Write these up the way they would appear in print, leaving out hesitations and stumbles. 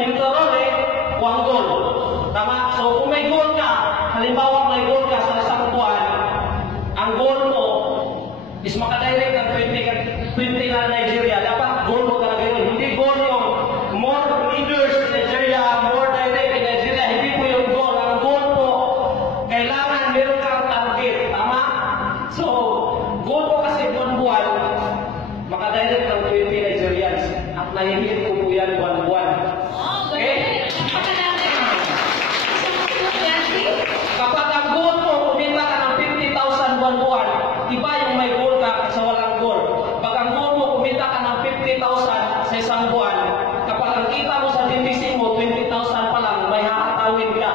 ng karole, 1 goal. Tama? So, kung may goal ka, halimbawa may goal ka sa isang buwan, ang goal mo is makadirect ng 20 na Nigeria. Dapat goal mo talaga yun. Hindi goal yung more leaders in Nigeria, more direct in Nigeria. Hindi po yung goal. Ang goal mo, kailangan meron kang target. Tama? So, goal mo kasi buwan-buwan, makadirect ng 20 Nigerians. At nahihigit ko po yan buwan-buwan. Okay? Kapag ang goal mo, kumita ka ng 50,000 buwan-buwan, iba yung may goal ka sa walang goal. Pag ang goal mo, kumita ka ng 50,000 sa isang buwan, kapag ang kita mo sa DTC mo, 20,000 pa lang, may hakatawin ka.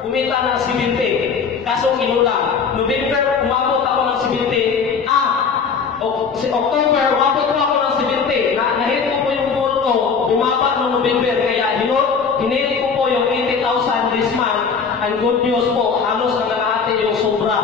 Kumita ng 70. Kaso kinulang. November, umabot ako ng 70. October, umabot ko ako ng 70. Nahit ko po yung goal ko, bumaba ng November. Kaya hinit ko po yung 80,000 this month. And good news po, halos na nangati yung sobra.